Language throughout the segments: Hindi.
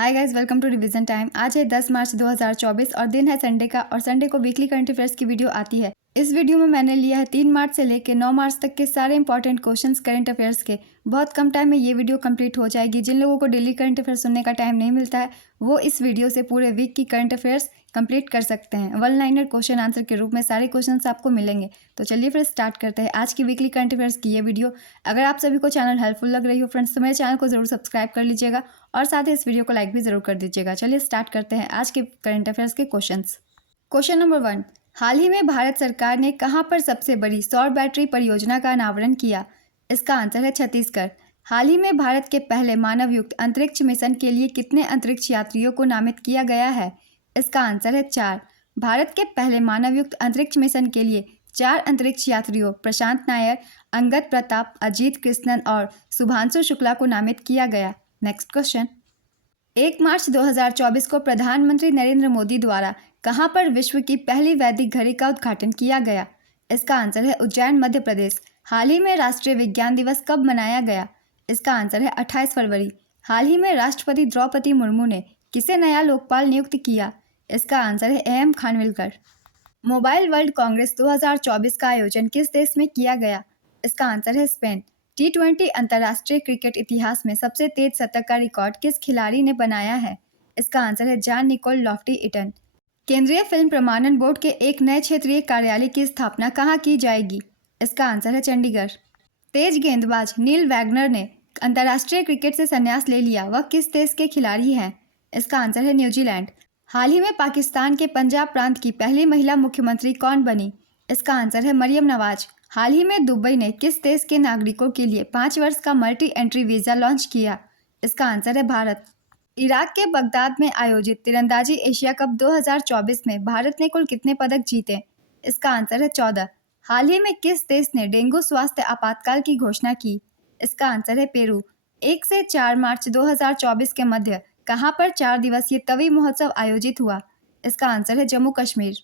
Hi guys, welcome to revision time. आज है 10 मार्च 2024 और दिन है संडे का और संडे को वीकली करंट अफेयर्स की वीडियो आती है। इस वीडियो में मैंने लिया है 3 मार्च से लेकर 9 मार्च तक के सारे इंपॉर्टेंट क्वेश्चंस करंट अफेयर्स के। बहुत कम टाइम में ये वीडियो कंप्लीट हो जाएगी। जिन लोगों को डेली करंट अफेयर्स सुनने का टाइम नहीं मिलता है वो इस वीडियो से पूरे वीक की करंट अफेयर्स कंप्लीट कर सकते हैं। वन लाइनर क्वेश्चन आंसर के रूप में सारे क्वेश्चंस आपको मिलेंगे। तो चलिए फिर स्टार्ट करते हैं आज की वीकली करंट अफेयर्स की ये वीडियो। अगर आप सभी को चैनल हेल्पफुल लग रही हो फ्रेंड्स तो मेरे चैनल को जरूर सब्सक्राइब कर लीजिएगा और साथ ही इस वीडियो को लाइक भी जरूर कर दीजिएगा। चलिए स्टार्ट करते हैं आज के करंट अफेयर्स के क्वेश्चंस। क्वेश्चन नंबर 1, हाल ही में भारत सरकार ने कहां पर सबसे बड़ी सौर बैटरी परियोजना का अनावरण किया? इसका आंसर है छत्तीसगढ़। हाल ही में भारत के पहले मानवयुक्त अंतरिक्ष मिशन के लिए कितने अंतरिक्ष यात्रियों को नामित किया गया है? इसका आंसर है 4। भारत के पहले मानवयुक्त अंतरिक्ष मिशन के लिए 4 अंतरिक्ष यात्रियों प्रशांत नायर, अंगद प्रताप, अजीत कृष्णन और शुभांशु शुक्ला को नामित किया गया। नेक्स्ट क्वेश्चन, 1 मार्च 2024 को प्रधानमंत्री नरेंद्र मोदी द्वारा कहां पर विश्व की पहली वैदिक घड़ी का उद्घाटन किया गया? इसका आंसर है उज्जैन, मध्य प्रदेश। हाल ही में राष्ट्रीय विज्ञान दिवस कब मनाया गया? इसका आंसर है 28 फरवरी। हाल ही में राष्ट्रपति द्रौपदी मुर्मू ने किसे नया लोकपाल नियुक्त किया? इसका आंसर है AM Khanwilkar. Mobile world congress 2024 का आयोजन किस देश में किया गया? इसका आंसर है स्पेन। T20 अंतर्राष्ट्रीय क्रिकेट इतिहास में सबसे तेज शतक का रिकॉर्ड किस खिलाड़ी ने बनाया है? इसका आंसर है जॉन निकोल लॉफ्टी-इटन। केंद्रीय फिल्म प्रमाणन बोर्ड के एक नए क्षेत्रीय कार्यालय की स्थापना कहाँ की जाएगी? इसका आंसर है चंडीगढ़। तेज गेंदबाज नील वैगनर ने अंतर्राष्ट्रीय क्रिकेट से संन्यास ले लिया, वह किस देश के खिलाड़ी हैं? इसका आंसर है न्यूजीलैंड। हाल ही में पाकिस्तान के पंजाब प्रांत की पहली महिला मुख्यमंत्री कौन बनी? इसका आंसर है मरियम नवाज। हाल ही में दुबई ने किस देश के नागरिकों के लिए 5 वर्ष का मल्टी एंट्री वीज़ा लॉन्च किया? इसका आंसर है भारत। इराक के बगदाद में आयोजित तीरंदाजी एशिया कप 2024 में भारत ने कुल कितने पदक जीते? इसका आंसर है 14। हाल ही में किस देश ने डेंगू स्वास्थ्य आपातकाल की घोषणा की? इसका आंसर है पेरू। 1 से 4 मार्च 2024 के मध्य कहां पर 4 दिवसीय तवी महोत्सव आयोजित हुआ? इसका आंसर है जम्मू कश्मीर।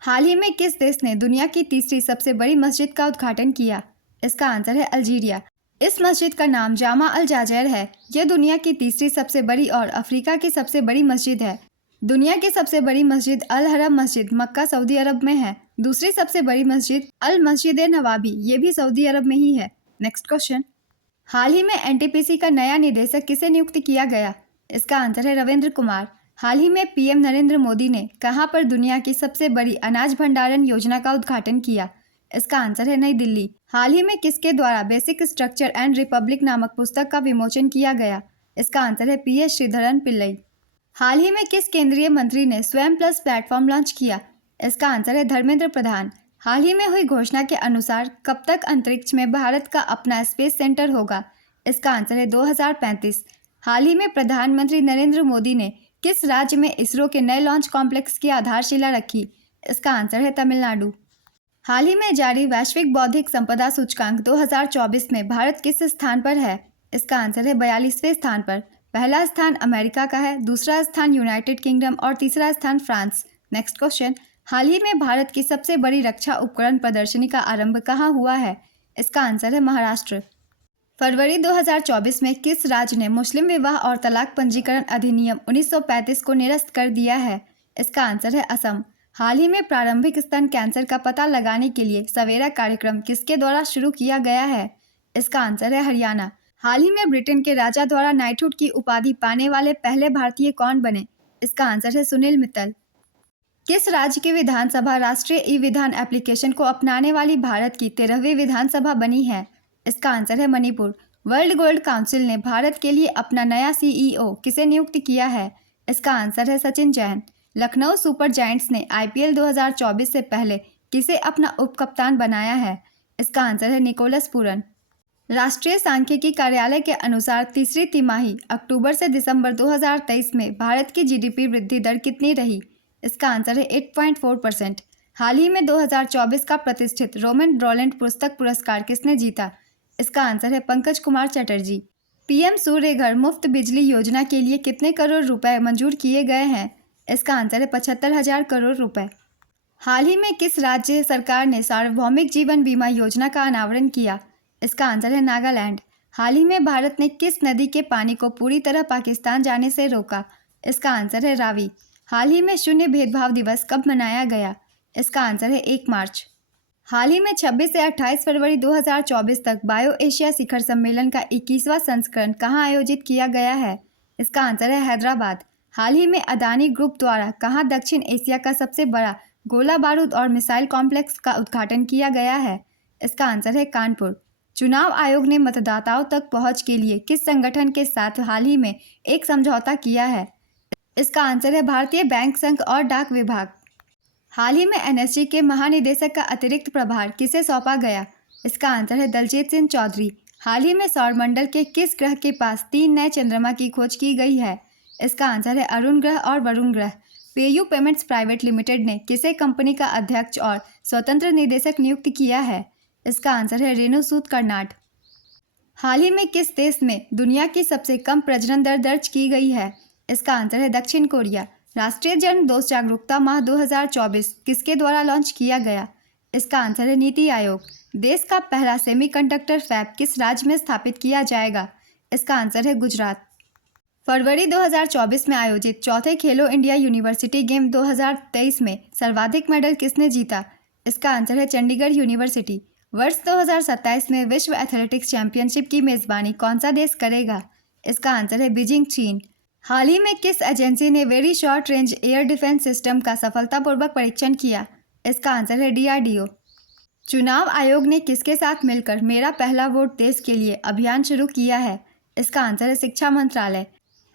हाल ही में किस देश ने दुनिया की तीसरी सबसे बड़ी मस्जिद का उद्घाटन किया? इसका आंसर है अल्जीरिया। इस मस्जिद का नाम जामा अल जाजर है। यह दुनिया की तीसरी सबसे बड़ी और अफ्रीका की सबसे बड़ी मस्जिद है। दुनिया की सबसे बड़ी मस्जिद अल हरम मस्जिद मक्का, सऊदी अरब में है। दूसरी सबसे बड़ी मस्जिद अल मस्जिद नवाबी, ये भी सऊदी अरब में ही है। नेक्स्ट क्वेश्चन, हाल ही में NTPC का नया निदेशक किसे नियुक्त किया गया? इसका आंसर है रविंद्र कुमार। हाल ही में PM नरेंद्र मोदी ने कहां पर दुनिया की सबसे बड़ी अनाज भंडारण योजना का उद्घाटन किया? इसका आंसर है नई दिल्ली। हाल ही में किसके द्वारा बेसिक स्ट्रक्चर एंड रिपब्लिक नामक पुस्तक का विमोचन किया गया? इसका आंसर है PS श्रीधरन पिल्लई। हाल ही में किस केंद्रीय मंत्री ने स्वयं प्लस प्लेटफॉर्म लॉन्च किया? इसका आंसर है धर्मेंद्र प्रधान। हाल ही में हुई घोषणा के अनुसार कब तक अंतरिक्ष में भारत का अपना स्पेस सेंटर होगा? इसका आंसर है 2035। हाल ही में प्रधानमंत्री नरेंद्र मोदी ने किस राज्य में इसरो के नए लॉन्च कॉम्प्लेक्स की आधारशिला रखी? इसका आंसर है तमिलनाडु। हाल ही में जारी वैश्विक बौद्धिक संपदा सूचकांक 2024 में भारत किस स्थान पर है? इसका आंसर है 42वें स्थान पर। पहला स्थान अमेरिका का है, दूसरा स्थान यूनाइटेड किंगडम और तीसरा स्थान फ्रांस। नेक्स्ट क्वेश्चन, हाल ही में भारत की सबसे बड़ी रक्षा उपकरण प्रदर्शनी का आरंभ कहाँ हुआ है? इसका आंसर है महाराष्ट्र। फरवरी 2024 में किस राज्य ने मुस्लिम विवाह और तलाक पंजीकरण अधिनियम 1935 को निरस्त कर दिया है? इसका आंसर है असम। हाल ही में प्रारंभिक स्तन कैंसर का पता लगाने के लिए सवेरा कार्यक्रम किसके द्वारा शुरू किया गया है? इसका आंसर है हरियाणा। हाल ही में ब्रिटेन के राजा द्वारा नाइटहुड की उपाधि पाने वाले पहले भारतीय कौन बने? इसका आंसर है सुनील मित्तल। किस राज्य की विधानसभा राष्ट्रीय ई-विधान एप्लीकेशन को अपनाने वाली भारत की 13वीं विधानसभा बनी है? इसका आंसर है मणिपुर। वर्ल्ड गोल्ड काउंसिल ने भारत के लिए अपना नया CEO किसे नियुक्त किया है? इसका आंसर है सचिन जैन। लखनऊ सुपर जायंट्स ने IPL 2024 से पहले किसे अपना उपकप्तान बनाया है? इसका आंसर है निकोलस पूरन। राष्ट्रीय सांख्यिकी कार्यालय के अनुसार तीसरी तिमाही अक्टूबर से दिसंबर 2023 में भारत की GDP वृद्धि दर कितनी रही? इसका आंसर है 8.4%। हाल ही में 2024 का प्रतिष्ठित रोमन रॉलैंड पुस्तक पुरस्कार किसने जीता? इसका आंसर है पंकज कुमार चटर्जी। PM सूर्य घर मुफ्त बिजली योजना के लिए कितने करोड़ रुपए मंजूर किए गए हैं? इसका आंसर है 75,000 करोड़ रुपए। हाल ही में किस राज्य सरकार ने सार्वभौमिक जीवन बीमा योजना का अनावरण किया? इसका आंसर है नागालैंड। हाल ही में भारत ने किस नदी के पानी को पूरी तरह पाकिस्तान जाने से रोका? इसका आंसर है रावी। हाल ही में शून्य भेदभाव दिवस कब मनाया गया? इसका आंसर है 1 मार्च। हाल ही में 26 से 28 फरवरी 2024 तक बायो एशिया शिखर सम्मेलन का 21वां संस्करण कहाँ आयोजित किया गया है? इसका आंसर है हैदराबाद। हाल ही में अदानी ग्रुप द्वारा कहाँ दक्षिण एशिया का सबसे बड़ा गोला बारूद और मिसाइल कॉम्प्लेक्स का उद्घाटन किया गया है? इसका आंसर है कानपुर। चुनाव आयोग ने मतदाताओं तक पहुंच के लिए किस संगठन के साथ हाल ही में एक समझौता किया है? इसका आंसर है भारतीय बैंक संघ और डाक विभाग। हाल ही में एनएसजी के महानिदेशक का अतिरिक्त प्रभार किसे सौंपा गया? इसका आंसर है दलजीत सिंह चौधरी। हाल ही में सौरमंडल के किस ग्रह के पास 3 नए चंद्रमा की खोज की गई है? इसका आंसर है अरुण ग्रह और वरुण ग्रह। पेयू पेमेंट्स प्राइवेट लिमिटेड ने किसे कंपनी का अध्यक्ष और स्वतंत्र निदेशक नियुक्त किया है? इसका आंसर है रेणु सूद कर्नाड। हाल ही में किस देश में दुनिया की सबसे कम प्रजनन दर दर्ज की गई है? इसका आंसर है दक्षिण कोरिया। राष्ट्रीय जन दोष जागरूकता माह 2024 किसके द्वारा लॉन्च किया गया? इसका आंसर है नीति आयोग। देश का पहला सेमीकंडक्टर फैब किस राज्य में स्थापित किया जाएगा? इसका आंसर है गुजरात। फरवरी 2024 में आयोजित चौथे खेलो इंडिया यूनिवर्सिटी गेम 2023 में सर्वाधिक मेडल किसने जीता? इसका आंसर है चंडीगढ़ यूनिवर्सिटी। वर्ष 2027 में विश्व एथलेटिक्स चैंपियनशिप की मेजबानी कौन सा देश करेगा? इसका आंसर है बीजिंग चीन। हाल ही में किस एजेंसी ने very short range air defence system का सफलतापूर्वक परीक्षण किया? इसका आंसर है डीआरडीओ। चुनाव आयोग ने किसके साथ मिलकर मेरा पहला वोट देश के लिए अभियान शुरू किया है? इसका आंसर है शिक्षा मंत्रालय।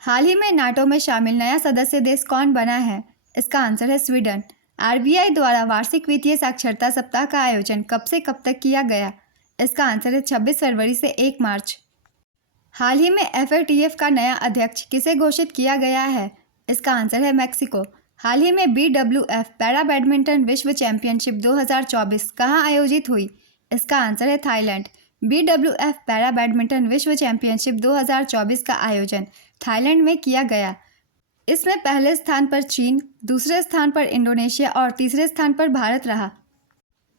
हाल ही में नाटो में शामिल नया सदस्य देश कौन बना है? इसका आंसर है स्वीडन। आरबीआई द्वारा वार्षिक वित्तीय साक्षरता सप्ताह का आयोजन कब से कब तक किया गया? इसका आंसर है 26 फरवरी से 1 मार्च। हाल ही में एफएटीएफ का नया अध्यक्ष किसे घोषित किया गया है? इसका आंसर है मैक्सिको। हाल ही में बीडब्ल्यूएफ पैरा बैडमिंटन विश्व चैंपियनशिप 2024 कहाँ आयोजित हुई? इसका आंसर है थाईलैंड। बीडब्ल्यूएफ पैरा बैडमिंटन विश्व चैंपियनशिप 2024 का आयोजन थाईलैंड में किया गया। इसमें पहले स्थान पर चीन, दूसरे स्थान पर इंडोनेशिया और तीसरे स्थान पर भारत रहा।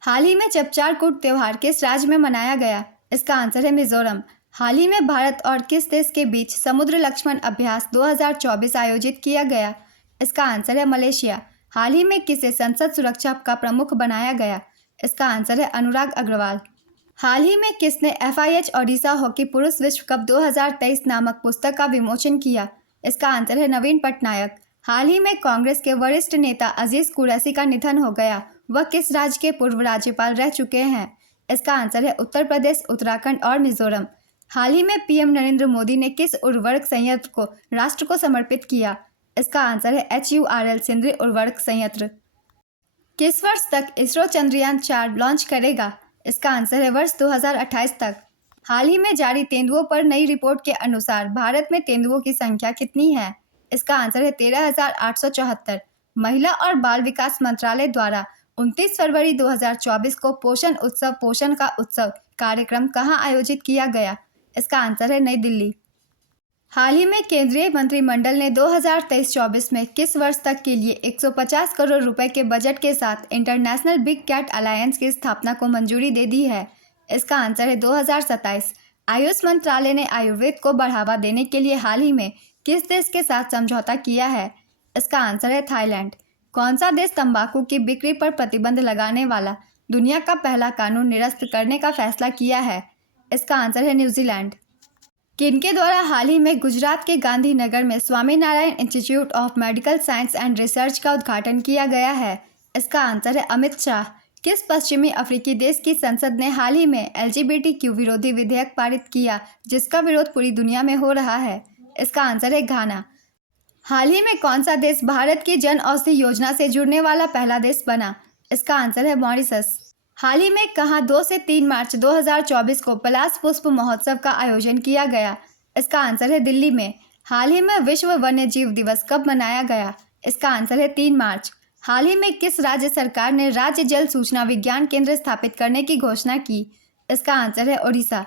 हाल ही में चपचार कूट त्योहार किस राज्य में मनाया गया? इसका आंसर है मिजोरम। हाल ही में भारत और किस देश के बीच समुद्र लक्ष्मण अभ्यास 2024 आयोजित किया गया? इसका आंसर है मलेशिया। हाल ही में किसे संसद सुरक्षा का प्रमुख बनाया गया? इसका आंसर है अनुराग अग्रवाल। हाल ही में किसने एफआईएच ओडिशा हॉकी पुरुष विश्व कप 2023 नामक पुस्तक का विमोचन किया? इसका आंसर है नवीन पटनायक। हाल ही में कांग्रेस के वरिष्ठ नेता अजीज कुरैशी का निधन हो गया। वह किस राज्य के पूर्व राज्यपाल रह चुके हैं? इसका आंसर है उत्तर प्रदेश, उत्तराखंड और मिजोरम। हाल ही में पीएम नरेंद्र मोदी ने किस उर्वरक संयंत्र को राष्ट्र को समर्पित किया? इसका आंसर है HURL सिंदरी उर्वरक संयंत्र। किस वर्ष तक इसरो चंद्रयान 4 लॉन्च करेगा? इसका आंसर है वर्ष 2028 तक। हाल ही में जारी तेंदुओं पर नई रिपोर्ट के अनुसार भारत में तेंदुओं की संख्या कितनी है? इसका आंसर है 13,874। महिला और बाल विकास मंत्रालय द्वारा 29 फरवरी 2024 को पोषण का उत्सव कार्यक्रम कहाँ आयोजित किया गया? इसका आंसर है नई दिल्ली। हाल ही में केंद्रीय मंत्रिमंडल ने 2023-24 में किस वर्ष तक के लिए 150 करोड़ रुपए के बजट के साथ इंटरनेशनल बिग कैट अलायंस की स्थापना को मंजूरी दे दी है? इसका आंसर है 2027। आयुष मंत्रालय ने आयुर्वेद को बढ़ावा देने के लिए हाल ही में किस देश के साथ समझौता किया है? इसका आंसर है थाईलैंड। कौन सा देश तंबाकू की बिक्री पर प्रतिबंध लगाने वाला दुनिया का पहला कानून निरस्त करने का फैसला किया है? इसका आंसर है न्यूजीलैंड। किनके द्वारा हाल ही में गुजरात के गांधीनगर में Swaminarayan institute of medical science and research का उद्घाटन किया गया है? इसका आंसर है अमित शाह। किस पश्चिमी अफ्रीकी देश की संसद ने हाल ही में LGBTQ विरोधी विधेयक पारित किया जिसका विरोध पूरी दुनिया में हो रहा है? इसका आंसर है घाना। हाल ही में कौन सा देश भारत की जन औषधि योजना से जुड़ने वाला पहला देश बना? इसका आंसर है मॉरिशस। हाल ही में कहाँ 2 से 3 मार्च 2024 को पलाश पुष्प महोत्सव का आयोजन किया गया? इसका आंसर है दिल्ली में। हाल ही में विश्व वन्य जीव दिवस कब मनाया गया? इसका आंसर है 3 मार्च। हाल ही में किस राज्य सरकार ने राज्य जल सूचना विज्ञान केंद्र स्थापित करने की घोषणा की? इसका आंसर है ओडिशा।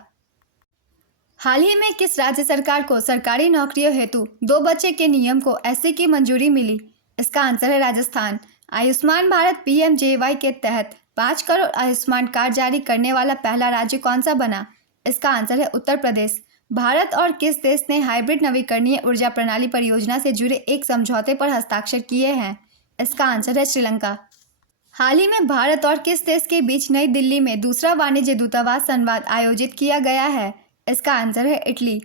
हाल ही में किस राज्य सरकार को सरकारी नौकरियों हेतु 2 बच्चे के नियम को SC की मंजूरी मिली? इसका आंसर है राजस्थान। आयुष्मान भारत PMJY के तहत 5 करोड़ आयुष्मान कार्ड जारी करने वाला पहला राज्य कौन सा बना? इसका आंसर है उत्तर प्रदेश। भारत और किस देश ने हाइब्रिड नवीकरणीय ऊर्जा प्रणाली परियोजना से जुड़े एक समझौते पर हस्ताक्षर किए हैं? इसका आंसर है श्रीलंका। हाल ही में भारत और किस देश के बीच नई दिल्ली में दूसरा वाणिज्य दूतावास संवाद आयोजित किया गया है? इसका आंसर है इटली।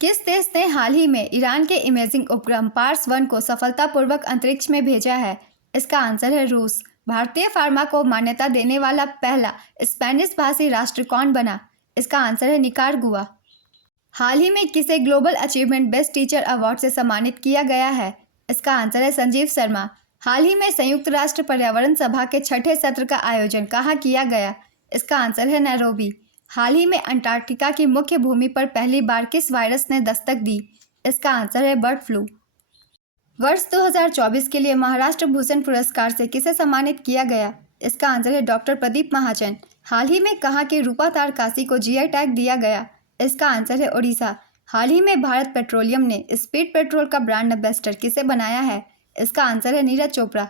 किस देश ने हाल ही में ईरान के इमेजिंग उपग्रह पार्स 1 को सफलतापूर्वक अंतरिक्ष में भेजा है? इसका आंसर है रूस। भारतीय फार्मा को मान्यता देने वाला पहला स्पेनिश भाषी राष्ट्र कौन बना? इसका आंसर है निकारागुआ। हाल ही में किसे global achievement best teacher award से सम्मानित किया गया है? इसका आंसर है संजीव शर्मा। हाल ही में संयुक्त राष्ट्र पर्यावरण सभा के 6ठे सत्र का आयोजन कहाँ किया गया? इसका आंसर है नैरोबी। हाल ही में अंटार्कटिका की मुख्य भूमि पर पहली बार किस वायरस ने दस्तक दी? इसका आंसर है बर्ड फ्लू। वर्ष 2024 के लिए महाराष्ट्र भूषण पुरस्कार से किसे सम्मानित किया गया? इसका आंसर है डॉक्टर प्रदीप महाजन। हाल ही में कहाँ के रूपा तारकासी को जीआई टैग दिया गया? इसका आंसर है ओडिशा। हाल ही में भारत पेट्रोलियम ने स्पीड पेट्रोल का ब्रांड एम्बेसडर किसे बनाया है? इसका आंसर है नीरज चोपड़ा।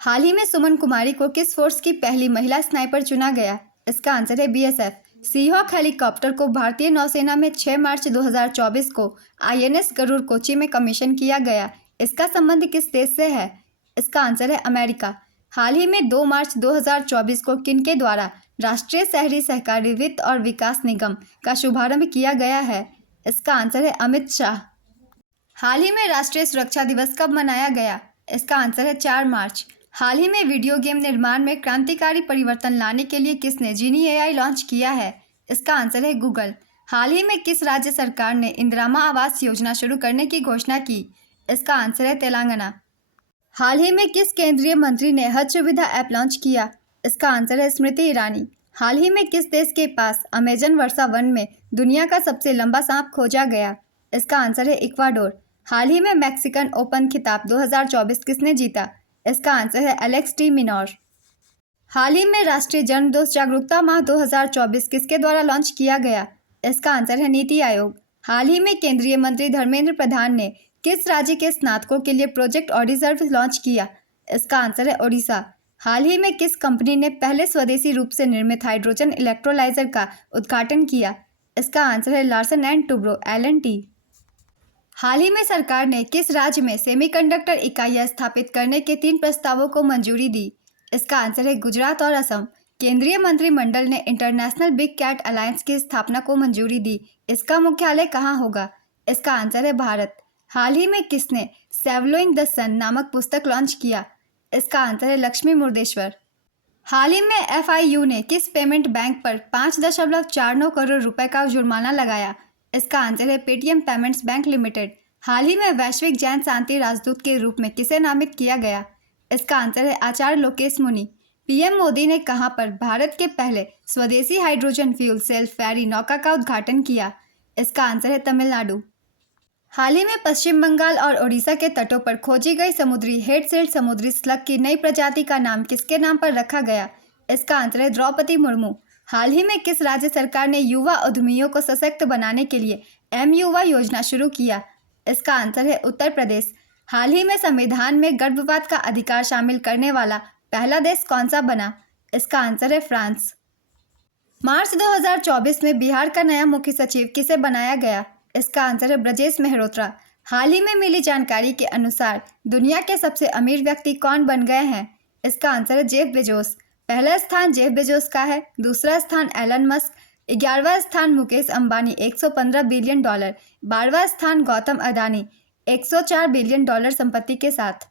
हाल ही में सुमन कुमारी को किस फोर्स की पहली महिला स्नाइपर चुना गया? इसका आंसर है बीएसएफ। सीहॉक हेलीकॉप्टर को भारतीय नौसेना में 6 मार्च 2024 को आईएनएस गरुड़ कोची में कमीशन किया गया। इसका संबंध किस देश से है? इसका आंसर है अमेरिका। हाल ही में 2 मार्च 2024 को किनके द्वारा राष्ट्रीय शहरी सहकारी वित्त और विकास निगम का शुभारंभ किया गया है? इसका आंसर है अमित शाह। हाल ही में राष्ट्रीय सुरक्षा दिवस कब मनाया गया? इसका आंसर है 4 मार्च। हाल ही में वीडियो गेम निर्माण में क्रांतिकारी परिवर्तन लाने के लिए किसने जीनी एआई लॉन्च किया है? इसका आंसर है गूगल। हाल ही में किस राज्य सरकार ने इंदिरा आवास योजना शुरू करने की घोषणा की? इसका आंसर है तेलंगाना। हाल ही में किस केंद्रीय मंत्री ने हज सुविधा ऐप लॉन्च किया? इसका आंसर है स्मृति ईरानी। हाल ही में किस देश के पास अमेजन वर्षा वन में दुनिया का सबसे लंबा सांप खोजा गया? इसका आंसर है इक्वाडोर। हाल ही में मैक्सिकन ओपन खिताब 2024 किसने जीता? इसका आंसर है एलेक्स डी मिनोर। हाल ही में राष्ट्रीय जन दोष जागरूकता माह 2024 किसके द्वारा लॉन्च किया गया? इसका आंसर है नीति आयोग। हाल ही में केंद्रीय मंत्री धर्मेंद्र प्रधान ने किस राज्य के स्नातकों के लिए प्रोजेक्ट ऑडिजर्व लॉन्च किया? इसका आंसर है ओडिशा। हाल ही में किस कंपनी ने पहले स्वदेशी रूप से निर्मित हाइड्रोजन इलेक्ट्रोलाइजर का उद्घाटन किया? इसका आंसर है लार्सन एंड टुब्रो LNT। हाल ही में सरकार ने किस राज्य में सेमीकंडक्टर इकाइयां स्थापित करने के 3 प्रस्तावों को मंजूरी दी? इसका आंसर है गुजरात और असम। केंद्रीय मंत्रिमंडल ने इंटरनेशनल बिग कैट अलायंस की स्थापना को मंजूरी दी। इसका मुख्यालय कहाँ होगा? इसका आंसर है भारत। हाल ही में किसने सैवलोइंग द सन नामक पुस्तक लॉन्च किया? इसका आंसर है लक्ष्मी मुर्देश्वर। हाल ही में FIU ने किस पेमेंट बैंक पर 5.49 करोड़ रुपए का जुर्माना लगाया? इसका आंसर है पेटीएम पेमेंट्स बैंक लिमिटेड। हाल ही में वैश्विक जैन शांति राजदूत के रूप में किसे नामित किया गया? इसका आंसर है आचार्य लोकेश मुनि। PM मोदी ने कहां पर भारत के पहले स्वदेशी हाइड्रोजन फ्यूल सेल फेरी नौका का उद्घाटन किया? इसका आंसर है तमिलनाडु। हाल ही में पश्चिम बंगाल और ओडिशा के तटों पर खोजी गई समुद्री हेड सेल्ड समुद्री स्लग की नई प्रजाति का नाम किसके नाम पर रखा गया? इसका आंसर है द्रौपदी मुर्मू। हाल ही में किस राज्य सरकार ने युवा उद्यमियों को सशक्त बनाने के लिए MUवा योजना शुरू किया? इसका आंसर है उत्तर प्रदेश। हाल ही में संविधान में गर्भपात का अधिकार शामिल करने वाला पहला देश कौन सा बना? इसका आंसर है फ्रांस। मार्च 2024 में बिहार का नया मुख्य सचिव किसे बनाया गया? इसका आंसर है ब्रजेश मेहरोत्रा। हाल ही में मिली जानकारी के अनुसार दुनिया के सबसे अमीर व्यक्ति कौन बन गए हैं? इसका आंसर है जेफ बेजोस। पहला स्थान जेफ बेजोस का है, दूसरा स्थान एलन मस्क, 11वां स्थान मुकेश अंबानी $115 बिलियन, 12वां स्थान गौतम अडानी $104 बिलियन संपत्ति के साथ।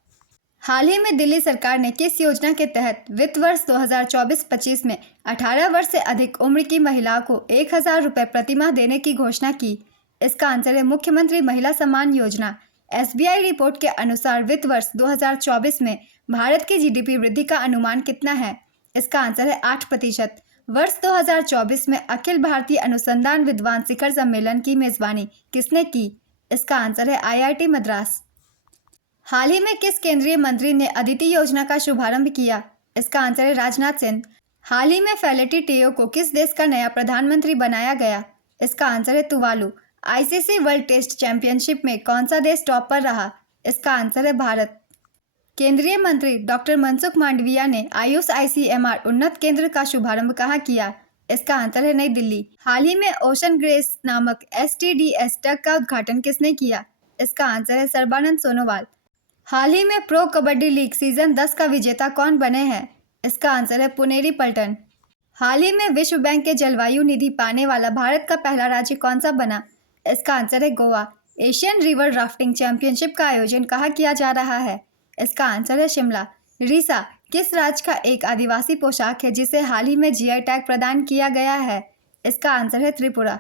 हाल ही में दिल्ली सरकार ने किस योजना के तहत वित्त वर्ष 2024-25 में 18 वर्ष से अधिक उम्र की महिलाओं को 1000 रुपये प्रतिमाह देने की घोषणा की? इसका आंसर है मुख्यमंत्री महिला सम्मान योजना। SBI रिपोर्ट के अनुसार वित्त वर्ष 2024 में भारत की GDP वृद्धि का अनुमान कितना है? इसका आंसर है 8%। वर्ष 2024 में अखिल भारतीय अनुसंधान विद्वान शिखर सम्मेलन की मेजबानी किसने की? इसका आंसर है IIT मद्रास। हाल ही में किस केंद्रीय मंत्री ने अदिति योजना का शुभारंभ किया? इसका आंसर है राजनाथ सिंह। हाल ही में फेलेटी टेयो को किस देश का नया प्रधानमंत्री बनाया गया? इसका आंसर है Tuvalu. ICC world test championship में कौन सा देश टॉप पर रहा? इसका आंसर है भारत। केंद्रीय मंत्री डॉक्टर मनसुख मांडविया ने आयुष ICMR उन्नत केंद्र का शुभारंभ कहाँ किया? इसका आंसर है नई दिल्ली। हाल ही में ओशन ग्रेस नामक STDS ट्रक का उद्घाटन किसने किया? इसका आंसर है सर्बानंद सोनोवाल। हाल ही में प्रो कबड्डी लीग सीजन 10 का विजेता कौन बने हैं? इसका आंसर है पुनेरी पल्टन। हाल ही में विश्व बैंक के जलवायु निधि पाने वाला भारत का पहला राज्य कौन सा बना? इसका आंसर है Goa. Asian river rafting championship का आयोजन कहाँ किया जा रहा है? इसका आंसर है शिमला। रीसा किस राज्य का एक आदिवासी पोशाक है जिसे हाल ही में GI टैग प्रदान किया गया है? इसका आंसर है त्रिपुरा।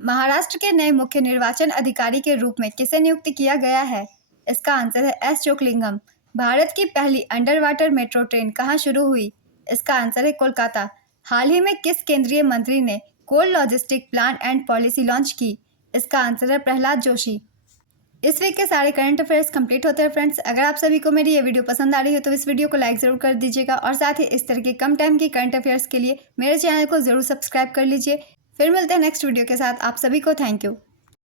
महाराष्ट्र के नए मुख्य निर्वाचन अधिकारी के रूप में किसे नियुक्त किया गया है? इसका आंसर है S चोकलिंगम। भारत की पहली अंडर वाटर मेट्रो ट्रेन कहाँ शुरू हुई? इसका आंसर है कोलकाता। हाल ही में किस केंद्रीय मंत्री ने coal logistic plan and policy launch की? इसका आंसर है प्रहलाद जोशी। इस वीक के सारे करंट अफेयर्स कंप्लीट होते हैं फ्रेंड्स। अगर आप सभी को मेरी ये वीडियो पसंद आ रही हो तो इस वीडियो को लाइक ज़रूर कर दीजिएगा और साथ ही इस तरह के कम टाइम की करंट अफेयर्स के लिए मेरे चैनल को ज़रूर सब्सक्राइब कर लीजिए। फिर मिलते हैं नेक्स्ट वीडियो के साथ। आप सभी को थैंक यू।